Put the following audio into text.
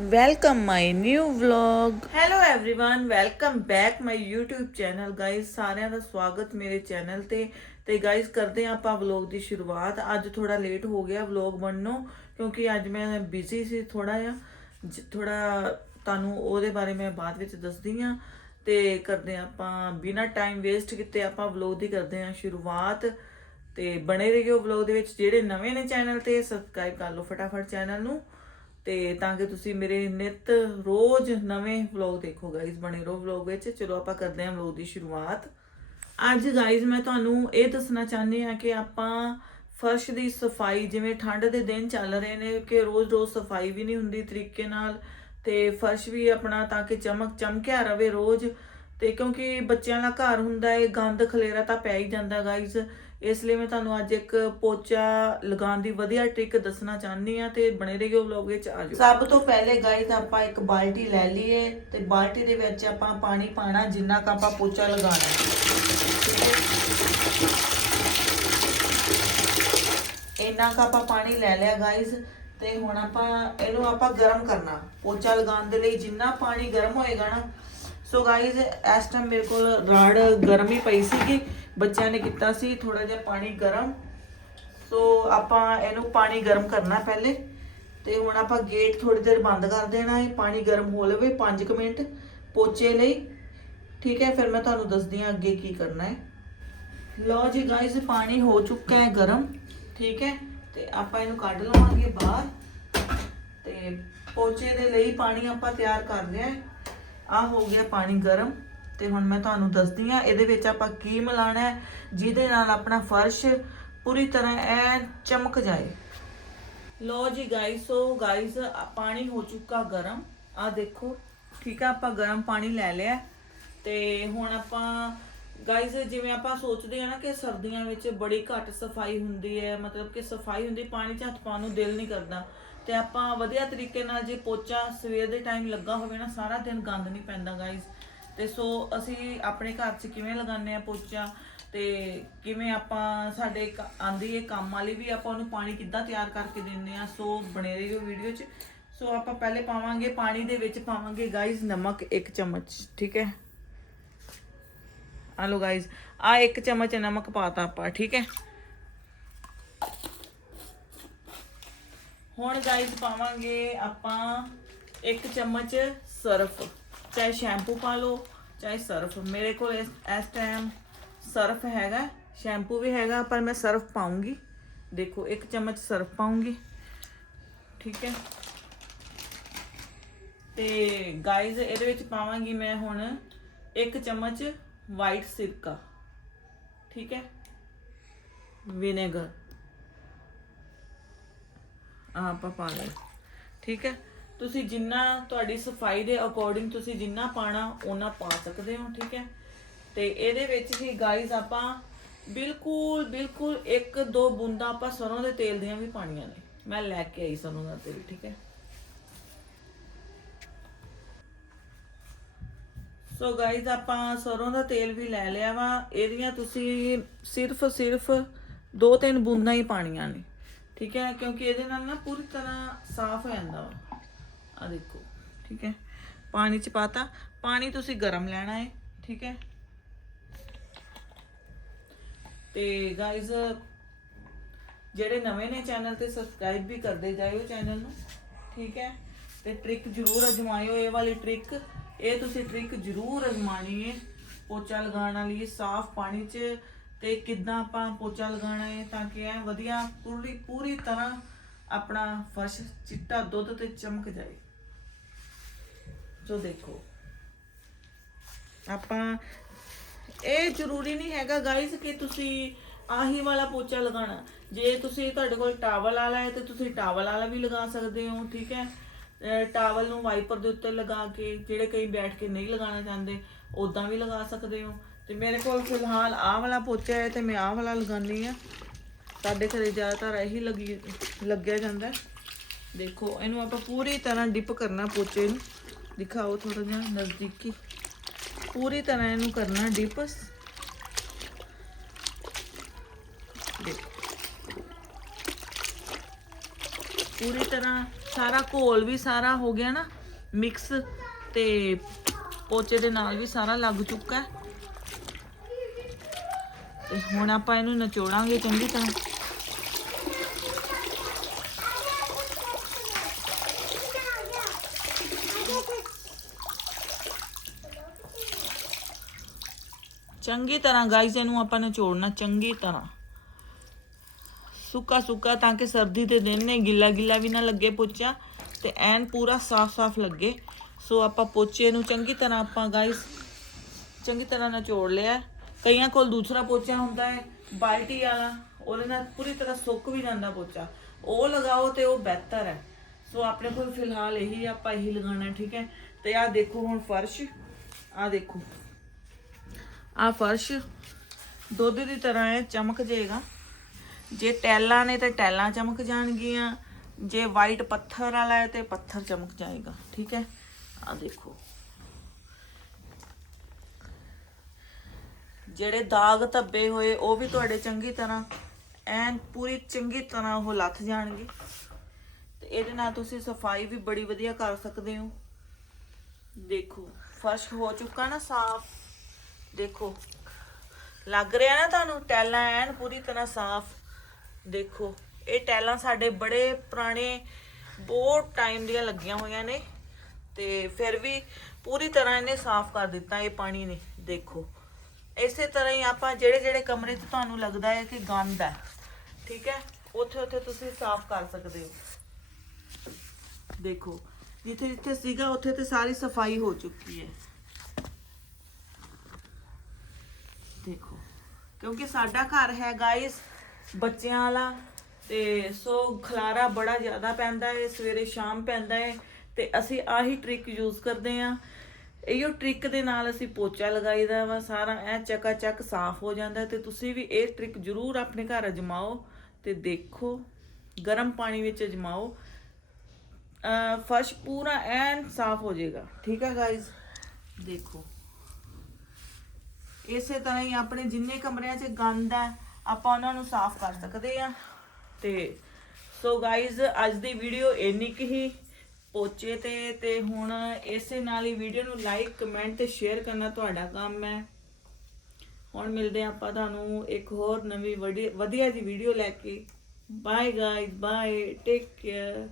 Welcome my new vlog. Hello everyone welcome back my youtube channel guys, ਸਾਰਿਆਂ ਦਾ ਸਵਾਗਤ ਮੇਰੇ ਚੈਨਲ ਤੇ। ਤੇ guys, ਕਰਦੇ ਹਾਂ ਆਪਾਂ ਵਲੌਗ ਦੀ ਸ਼ੁਰੂਆਤ। ਅੱਜ ਥੋੜਾ ਲੇਟ ਹੋ ਗਿਆ ਵਲੌਗ ਬਣਨੋਂ, ਕਿਉਂਕਿ ਅੱਜ ਮੈਂ ਬਿਜ਼ੀ ਸੀ ਥੋੜਾ ਜਿਹਾ। ਥੋੜਾ ਤੁਹਾਨੂੰ ਉਹਦੇ ਬਾਰੇ ਮੈਂ ਬਾਅਦ ਵਿੱਚ ਦੱਸਦੀ ਹਾਂ। ਤੇ ਕਰਦੇ ਹਾਂ ਆਪਾਂ, ਬਿਨਾ ਟਾਈਮ ਵੇਸਟ ਕੀਤੇ ਆਪਾਂ ਵਲੌਗ ਦੀ ਕਰਦੇ ਹਾਂ ਸ਼ੁਰੂਆਤ। ਤੇ ਬਣੇ ਰਹੀਓ ਵਲੌਗ ਦੇ ਵਿੱਚ। ਜਿਹੜੇ ਨਵੇਂ ਨੇ ਚੈਨਲ ਤੇ ਸਬਸਕ੍ਰਾਈਬ ਕਰ ਲਓ ਫਟਾਫਟ ਚੈਨਲ ਨੂੰ। ਤੇ ਤਾਂ ਕਿ ਤੁਸੀਂ ਮੇਰੇ ਨਿਤ ਰੋਜ਼ ਨਵੇਂ ਵਲੌਗ ਦੇਖੋ ਗਾਇਜ਼ ਬਣੇ ਰਹੋ ਵਲੌਗ ਵਿੱਚ। ਚਲੋ ਆਪਾਂ ਕਰਦੇ ਹਾਂ ਵਲੌਗ ਦੀ ਸ਼ੁਰੂਆਤ। ਅੱਜ ਗਾਇਜ਼ ਮੈਂ ਤੁਹਾਨੂੰ ਇਹ ਦੱਸਣਾ ਚਾਹੁੰਦੀ ਹਾਂ ਕਿ ਆਪਾਂ ਫਰਸ਼ ਦੀ ਸਫ਼ਾਈ, ਜਿਵੇਂ ਠੰਡ ਦੇ ਦਿਨ ਚੱਲ ਰਹੇ ਨੇ ਕਿ ਰੋਜ਼-ਰੋਜ਼ ਸਫ਼ਾਈ ਵੀ ਨਹੀਂ ਹੁੰਦੀ ਤਰੀਕੇ ਨਾਲ, ਤੇ ਫਰਸ਼ ਵੀ ਆਪਣਾ ਤਾਂ ਕਿ ਚਮਕ ਚਮਕਿਆ ਰਵੇ ਰੋਜ਼। ਤੇ ਕਿਉਂਕਿ ਬੱਚਿਆਂ ਦਾ ਘਰ ਹੁੰਦਾ ਹੈ, ਗੰਦ ਖਲੇਰਾ ਤਾਂ ਪੈ ਹੀ ਜਾਂਦਾ ਗਾਇਜ਼ ਇਸ ਲਈ ਮੈਂ ਤੁਹਾਨੂੰ ਅੱਜ ਇੱਕ ਪੋਚਾ ਲਗਾਉਣ ਦੀ ਵਧੀਆ ਟ੍ਰਿਕ ਦੱਸਣਾ ਚਾਹੁੰਦੀ ਆ ਤੇ ਬਣੇ ਰਹੀਓ ਵਲੌਗ ਵਿੱਚ, ਆ ਜਾਓ। ਸਭ ਤੋਂ ਪਹਿਲੇ ਗਾਇਜ਼ ਆਪਾਂ ਇੱਕ ਬਾਲਟੀ ਲੈ ਲਈਏ ਤੇ ਬਾਲਟੀ ਦੇ ਵਿੱਚ ਆਪਾਂ ਪਾਣੀ ਪਾਣਾ ਜਿੰਨਾ ਕ ਆਪਾਂ ਪੋਚਾ ਲਗਾਉਣਾ। ਇੰਨਾ ਕ ਆਪਾਂ ਪਾਣੀ ਲੈ ਲਿਆ ਗਾਇਜ਼ ਤੇ ਹੁਣ ਆਪਾਂ ਇਹਨੂੰ ਆਪਾਂ ਗਰਮ ਕਰਨਾ। ਪੋਚਾ ਲਗਾਉਣ ਦੇ ਲਈ ਜਿੰਨਾ ਪਾਣੀ ਗਰਮ ਹੋਏਗਾ ਨਾ ਸੋ ਗਾਇਜ਼ ਇਸ ਟਾਈਮ ਮੇਰੇ ਕੋਲ ਰਾੜ ਗਰਮ ਹੀ ਪਈ ਸੀਗੀ। ਬੱਚਿਆਂ ਨੇ ਕੀਤਾ ਸੀ ਥੋੜਾ ਜਿਹਾ ਪਾਣੀ ਗਰਮ। ਸੋ ਆਪਾਂ ਇਹਨੂੰ ਪਾਣੀ ਗਰਮ ਕਰਨਾ ਪਹਿਲੇ। ਤੇ ਹੁਣ ਆਪਾਂ ਗੇਟ ਥੋੜੀ ਦੇਰ ਬੰਦ ਕਰ ਦੇਣਾ ਹੈ। ਪਾਣੀ ਗਰਮ ਹੋ ਲਵੇ 5 ਮਿੰਟ ਪੋਚੇ ਲਈ। ਠੀਕ ਹੈ, ਫਿਰ ਮੈਂ ਤੁਹਾਨੂੰ ਦੱਸਦੀ ਹਾਂ ਅੱਗੇ ਕੀ ਕਰਨਾ ਹੈ। ਲਓ ਜੀ ਗਾਇਜ਼ ਪਾਣੀ ਹੋ ਚੁੱਕਾ ਹੈ ਗਰਮ। ਠੀਕ ਹੈ, ਤੇ ਆਪਾਂ ਇਹਨੂੰ ਕੱਢ ਲਵਾਂਗੇ ਬਾਹਰ। ਤੇ ਪੋਚੇ ਦੇ ਲਈ ਪਾਣੀ ਆਪਾਂ ਤਿਆਰ ਕਰ ਲਿਆ ਹੈ। ਆ ਹੋ ਗਿਆ ਪਾਣੀ ਗਰਮ ਤੇ ਹੁਣ ਮੈਂ ਤੁਹਾਨੂੰ ਦੱਸਦੀ ਆ ਇਹਦੇ ਵਿੱਚ ਆਪਾਂ ਕੀ ਮਿਲਾਣਾ ਹੈ, ਜਿਹਦੇ ਨਾਲ ਆਪਣਾ ਫਰਸ਼ ਪੂਰੀ ਤਰ੍ਹਾਂ ਐ ਚਮਕ ਜਾਏ। ਲੋ ਜੀ ਗਾਇਸ ਸੋ ਗਾਇਸ ਪਾਣੀ ਹੋ ਚੁੱਕਾ ਗਰਮ। ਆ ਦੇਖੋ, ਠੀਕ ਆ, ਆਪਾਂ ਗਰਮ ਪਾਣੀ ਲੈ ਲਿਆ। ਤੇ ਹੁਣ ਆਪਾਂ ਗਾਇਸ ਜਿਵੇਂ ਆਪਾਂ ਸੋਚਦੇ ਆ ਨਾ ਕਿ ਸਰਦੀਆਂ ਵਿੱਚ ਬੜੀ ਘੱਟ ਸਫ਼ਾਈ ਹੁੰਦੀ ਹੈ, ਮਤਲਬ ਕਿ ਸਫ਼ਾਈ ਹੁੰਦੀ, ਪਾਣੀ 'ਚ ਹੱਥ ਪਾਉਣ ਨੂੰ ਦਿਲ ਨਹੀਂ ਕਰਦਾ। ਤੇ ਆਪਾਂ ਵਧੀਆ ਤਰੀਕੇ ਨਾਲ ਜੇ ਪੋਚਾ ਸਵੇਰ ਦੇ ਟਾਈਮ ਲੱਗਾ ਹੋਵੇ ਨਾ, ਸਾਰਾ ਦਿਨ ਗੰਦ ਨਹੀਂ ਪੈਂਦਾ ਗਾਇਸ ਤੇ ਸੋ ਅਸੀਂ ਆਪਣੇ ਘਰ 'ਚ ਕਿਵੇਂ ਲਗਾਉਂਦੇ ਆ ਪੋਚਾ? ਤੇ ਕਿਵੇਂ ਆਪਾਂ ਸਾਡੇ ਇੱਕ ਆਂਦੀ ਹੈ ਕੰਮ ਵਾਲੀ ਵੀ ਆਪਾਂ ਉਹਨੂੰ ਪਾਣੀ ਕਿੱਦਾਂ ਤਿਆਰ ਕਰਕੇ ਦਿੰਦੇ ਆ ਸੋ ਬਣੇ ਰਹੀਓ ਵੀਡੀਓ 'ਚ। ਸੋ ਆਪਾਂ ਪਹਿਲੇ ਪਾਵਾਂਗੇ, ਪਾਣੀ ਦੇ ਵਿੱਚ ਪਾਵਾਂਗੇ ਗਾਇਸ ਨਮਕ 1 ਚਮਚ, ਠੀਕ ਹੈ? ਆ ਲੋ ਗਾਇਸ ਆ 1 ਚਮਚ ਨਮਕ ਪਾਤਾ ਆਪਾਂ, ਠੀਕ ਹੈ? ਹੁਣ ਗਾਇਸ ਪਾਵਾਂਗੇ ਆਪਾਂ ਇੱਕ ਚਮਚ ਸਰਫ, ਚਾਹੇ ਸ਼ੈਂਪੂ ਪਾ ਲਓ, ਚਾਹੇ ਸਰਫ। ਮੇਰੇ ਕੋਲ ਇਸ ਇਸ ਟਾਈਮ ਸਰਫ ਹੈਗਾ ਸ਼ੈਂਪੂ ਵੀ ਹੈਗਾ, ਪਰ ਮੈਂ ਸਰਫ ਪਾਉਂਗੀ। ਦੇਖੋ, ਇੱਕ ਚਮਚ ਸਰਫ ਪਾਉਂਗੀ, ਠੀਕ ਹੈ? ਤੇ ਗਾਇਜ਼ ਇਹਦੇ ਵਿੱਚ ਪਾਵਾਂਗੀ ਮੈਂ ਹੁਣ ਇੱਕ ਚਮਚ ਵਾਈਟ ਸਿਰਕਾ, ਠੀਕ ਹੈ? ਵਿਨੇਗਰ। ਆਪਾਂ ਪਾ ਲੈ ਠੀਕ ਹੈ? ਤੁਸੀਂ ਜਿੰਨਾ ਤੁਹਾਡੀ ਸਫ਼ਾਈ ਦੇ ਅਕੋਰਡਿੰਗ ਤੁਸੀਂ ਜਿੰਨਾ ਪਾਣਾ ਉਹਨਾਂ ਪਾ ਸਕਦੇ ਹੋ, ਠੀਕ ਹੈ? ਤੇ ਇਹਦੇ ਵਿੱਚ ਹੀ ਗਾਈਜ਼ ਆਪਾਂ ਬਿਲਕੁਲ ਬਿਲਕੁਲ ਇੱਕ ਦੋ ਬੂੰਦਾਂ ਆਪਾਂ ਸਰੋਂ ਦੇ ਤੇਲ ਦੀਆਂ ਵੀ ਪਾਣੀਆਂ ਨੇ। ਮੈਂ ਲੈ ਕੇ ਆਈ ਸਰੋਂ ਦਾ ਤੇਲ, ਠੀਕ ਹੈ? ਸੋ ਗਾਈਜ਼ ਆਪਾਂ ਸਰੋਂ ਦਾ ਤੇਲ ਵੀ ਲੈ ਲਿਆ ਵਾ। ਇਹਦੀਆਂ ਤੁਸੀਂ ਸਿਰਫ ਸਿਰਫ ਦੋ ਤਿੰਨ ਬੂੰਦਾਂ ਹੀ ਪਾਣੀਆਂ ਨੇ। ਠੀਕ ਹੈ? ਕਿਉਂਕਿ ਇਹਦੇ ਨਾਲ ਨਾ ਪੂਰੀ ਤਰ੍ਹਾਂ ਸਾਫ਼ ਹੋ ਜਾਂਦਾ ਵਾ। ਆ ਦੇਖੋ, ਠੀਕ ਹੈ? ਪਾਣੀ ਚ ਪਾਤਾ। ਪਾਣੀ ਤੁਸੀਂ ਗਰਮ ਲੈਣਾ ਹੈ ਠੀਕ ਹੈ? ਤੇ ਗਾਇਜ਼ ਜਿਹੜੇ ਨਵੇਂ ਨੇ ਚੈਨਲ ਤੇ ਸਬਸਕ੍ਰਾਈਬ ਵੀ ਕਰਦੇ ਜਾਇਓ ਚੈਨਲ ਨੂੰ, ਠੀਕ ਹੈ? ਤੇ ਟ੍ਰਿਕ ਜ਼ਰੂਰ ਅਜਮਾਇਓ, ਇਹ ਵਾਲੀ ਟ੍ਰਿਕ ਇਹ ਤੁਸੀਂ ਟ੍ਰਿਕ ਜ਼ਰੂਰ ਅਜਮਾਣੀ ਹੈ ਪੋਚਾ ਲਗਾਉਣ ਵਾਲੀ ਸਾਫ਼ ਪਾਣੀ 'ਚ, ਤੇ ਕਿੱਦਾਂ ਆਪਾਂ ਪੋਚਾ ਲਗਾਉਣਾ ਹੈ ਤਾਂ ਕਿ ਐ ਵਧੀਆ ਪੂਰੀ ਪੂਰੀ ਤਰ੍ਹਾਂ ਆਪਣਾ ਫਰਸ਼, ਚਿੱਟਾ ਦੁੱਧ ਤੇ ਚਮਕ ਜਾਏ। ਜੋ ਦੇਖੋ। ਆਪਾਂ, ਇਹ ਜ਼ਰੂਰੀ ਨਹੀਂ ਹੈਗਾ ਗਾਇਸ ਕਿ ਤੁਸੀਂ ਆਹੀ ਵਾਲਾ ਪੋਚਾ ਲਗਾਉਣਾ। ਜੇ ਤੁਸੀਂ ਤੁਹਾਡੇ ਕੋਲ ਟਾਵਲ ਵਾਲਾ ਹੈ, ਤੇ ਤੁਸੀਂ ਟਾਵਲ ਵਾਲਾ ਵੀ ਲਗਾ ਸਕਦੇ ਹੋ, ਠੀਕ ਹੈ? ਟਾਵਲ ਨੂੰ ਵਾਈਪਰ ਦੇ ਉੱਤੇ ਲਗਾ ਕੇ ਜਿਹੜੇ ਕਈ ਬੈਠ ਕੇ ਨਹੀਂ ਲਗਾਉਣਾ ਚਾਹੁੰਦੇ ਉਦਾਂ ਵੀ ਲਗਾ ਸਕਦੇ ਹੋ। ਤੇ ਮੇਰੇ ਕੋਲ ਫਿਲਹਾਲ ਆਹ ਵਾਲਾ ਪੋਚਾ ਹੈ ਤੇ ਮੈਂ ਆਹ ਵਾਲਾ ਲਗਾਉਣੀ ਆ ਸਾਡੇ ਘਰੇ ਜ਼ਿਆਦਾਤਰ ਇਹੀ ਲੱਗੀ, ਲੱਗਿਆ ਜਾਂਦਾ। ਦੇਖੋ, ਇਹਨੂੰ ਆਪਾਂ ਪੂਰੀ ਤਰ੍ਹਾਂ ਡਿਪ ਕਰਨਾ ਪੋਚੇ ਨੂੰ। ਦਿਖਾਓ ਥੋੜਾ ਜਿਹਾ ਨਜ਼ਦੀਕੀ। ਪੂਰੀ ਤਰ੍ਹਾਂ ਇਹਨੂੰ ਕਰਨਾ ਡਿਪ। ਪੂਰੀ ਤਰ੍ਹਾਂ ਸਾਰਾ ਘੋਲ ਵੀ ਸਾਰਾ ਹੋ ਗਿਆ ਨਾ ਮਿਕਸ ਤੇ ਪੋਚੇ ਦੇ ਨਾਲ ਵੀ ਸਾਰਾ ਲੱਗ ਚੁੱਕਾ ਹੈ। ਤੇ ਹੁਣ ਆਪਾਂ ਇਹਨੂੰ ਨਚੋੜਾਂਗੇ ਚੰਗੀ ਤਰ੍ਹਾਂ। ਚੰਗੀ ਤਰ੍ਹਾਂ ਗਾਈਸ ਇਹਨੂੰ ਆਪਾਂ ਨਚੋੜਨਾ ਚੰਗੀ ਤਰ੍ਹਾਂ। ਸੁੱਕਾ ਸੁੱਕਾ ਤਾਂ ਕਿ ਸਰਦੀ ਦੇ ਦਿਨ ਨੇ ਗਿੱਲਾ ਗਿੱਲਾ ਵੀ ਨਾ ਲੱਗੇ ਪੋਚਾ ਤੇ ਐਨ ਪੂਰਾ ਸਾਫ਼ ਸਾਫ਼ ਲੱਗੇ। ਸੋ ਆਪਾਂ ਪੋਚੇ ਨੂੰ ਚੰਗੀ ਤਰ੍ਹਾਂ ਆਪਾਂ ਗਾਈਸ ਚੰਗੀ ਤਰ੍ਹਾਂ ਨਿਚੋੜ ਲਿਆ। ਕਈਆਂ ਕੋਲ ਦੂਸਰਾ ਪੋਚਾ ਹੁੰਦਾ ਹੈ, ਬਾਲਟੀ ਵਾਲਾ, ਉਹਦੇ ਨਾਲ ਪੂਰੀ ਤਰ੍ਹਾਂ ਸੁੱਕ ਵੀ ਜਾਂਦਾ ਪੋਚਾ। ਉਹ ਲਗਾਓ ਤੇ ਉਹ ਬਿਹਤਰ ਹੈ। ਸੋ ਆਪਣੇ ਕੋਲ ਫਿਲਹਾਲ ਇਹੀ ਆਪਾਂ ਇਹੀ ਲਗਾਉਣਾ, ਠੀਕ ਹੈ? ਤੇ ਆਹ ਦੇਖੋ ਹੁਣ ਫਰਸ਼, ਆਹ ਦੇਖੋ। ਆਹ ਫਰਸ਼ ਦੁੱਧ ਦੀ ਤਰ੍ਹਾਂ ਹੈ ਚਮਕ ਜਾਏਗਾ। ਜੇ ਟੈਲਾਂ ਨੇ ਤੇ ਟੈਲਾਂ ਚਮਕ ਜਾਣਗੀਆਂ, ਜੇ ਵਾਈਟ ਪੱਥਰ ਵਾਲਾ ਹੈ ਤੇ ਪੱਥਰ ਚਮਕ ਜਾਏਗਾ, ਠੀਕ ਹੈ? ਆ ਦੇਖੋ। ਜਿਹੜੇ ਦਾਗ ਧੱਬੇ ਹੋਏ, ਉਹ ਵੀ ਤੁਹਾਡੇ ਚੰਗੀ ਤਰ੍ਹਾਂ, ਐਨ ਪੂਰੀ ਚੰਗੀ ਤਰ੍ਹਾਂ ਉਹ ਲੱਥ ਜਾਣਗੇ। ਤੇ ਇਹਦੇ ਨਾਲ ਤੁਸੀਂ ਸਫ਼ਾਈ ਵੀ ਬੜੀ ਵਧੀਆ ਕਰ ਸਕਦੇ ਹੋ। ਦੇਖੋ, ਫਰਸ਼ ਹੋ ਚੁੱਕਾ ਨਾ ਸਾਫ਼। ਦੇਖੋ, ਲੱਗ ਰਿਹਾ ਨਾ ਤੁਹਾਨੂੰ? ਟੈਲਾਂ ਐਨ ਪੂਰੀ ਤਰ੍ਹਾਂ ਸਾਫ਼। ਦੇਖੋ, ਇਹ ਟੈਲਾਂ ਸਾਡੇ ਬੜੇ ਪੁਰਾਣੇ, ਬਹੁਤ ਟਾਈਮ ਦੀਆਂ ਲੱਗੀਆਂ ਹੋਈਆਂ ਨੇ ਤੇ ਫਿਰ ਵੀ ਪੂਰੀ ਤਰ੍ਹਾਂ ਇਹਨੇ ਸਾਫ਼ ਕਰ ਦਿੱਤਾ ਇਹ ਪਾਣੀ ਨੇ, ਦੇਖੋ। ਇਸੇ ਤਰ੍ਹਾਂ ਹੀ ਆਪਾਂ ਜਿਹੜੇ ਜਿਹੜੇ ਕਮਰੇ 'ਚ ਤੁਹਾਨੂੰ ਲੱਗਦਾ ਹੈ ਕਿ ਗੰਦ ਹੈ, ਠੀਕ ਹੈ? ਉੱਥੇ ਉੱਥੇ ਤੁਸੀਂ ਸਾਫ਼ ਕਰ ਸਕਦੇ ਹੋ। ਦੇਖੋ, ਜਿੱਥੇ ਜਿੱਥੇ ਸੀਗਾ ਉੱਥੇ ਤੇ ਸਾਰੀ ਸਫ਼ਾਈ ਹੋ ਚੁੱਕੀ ਹੈ। ਦੇਖੋ, ਕਿਉਂਕਿ ਸਾਡਾ ਘਰ ਹੈ ਗਾਇਸ ਬੱਚਿਆਂ ਵਾਲਾ ਤੇ ਸੋ ਖਲਾਰਾ ਬੜਾ ਜ਼ਿਆਦਾ ਪੈਂਦਾ ਹੈ ਸਵੇਰੇ ਸ਼ਾਮ ਪੈਂਦਾ ਹੈ ਤੇ ਅਸੀਂ ਆਹੀ ਟ੍ਰਿਕ ਯੂਜ਼ ਕਰਦੇ ਆ। ਇਹੋ ਟ੍ਰਿਕ ਦੇ ਨਾਲ ਅਸੀਂ ਪੋਚਾ ਲਗਾਈਦਾ ਵਾ, ਸਾਰਾ ਐ ਚੱਕਾ ਚੱਕ ਸਾਫ਼ ਹੋ ਜਾਂਦਾ ਹੈ ਤੇ ਤੁਸੀਂ ਵੀ ਇਹ ਟ੍ਰਿਕ ਜ਼ਰੂਰ ਆਪਣੇ ਘਰ ਅਜਮਾਓ ਤੇ ਦੇਖੋ, ਗਰਮ ਪਾਣੀ ਵਿੱਚ ਅਜਮਾਓ। ਫਰਸ਼ ਪੂਰਾ ਐਨ ਸਾਫ਼ ਹੋ ਜਾਏਗਾ, ਠੀਕ ਹੈ ਗਾਇਸ ਦੇਖੋ। ਇਸੇ ਤਰ੍ਹਾਂ ਹੀ ਆਪਣੇ ਜਿੰਨੇ ਕਮਰਿਆਂ 'ਚ ਗੰਦ ਹੈ ਆਪਾਂ ਉਹਨਾਂ ਨੂੰ ਸਾਫ਼ ਕਰ ਸਕਦੇ ਆ ਤੇ ਸੋ ਗਾਇਜ਼ ਅੱਜ ਦੀ ਵੀਡੀਓ ਇੰਨੀ ਕੁ ਹੀ ਪੋਚੇ ਤੇ ਤੇ ਹੁਣ ਇਸੇ ਨਾਲ ਹੀ ਵੀਡੀਓ ਨੂੰ ਲਾਈਕ ਕਮੈਂਟ ਤੇ ਸ਼ੇਅਰ ਕਰਨਾ ਤੁਹਾਡਾ ਕੰਮ ਹੈ। ਹੁਣ ਮਿਲਦੇ ਹਾਂ ਆਪਾਂ ਤੁਹਾਨੂੰ ਇੱਕ ਹੋਰ ਨਵੀਂ ਵਡੀ- ਵਧੀਆ ਜੀ ਵੀਡੀਓ ਲੈ ਕੇ। Bye guys bye take care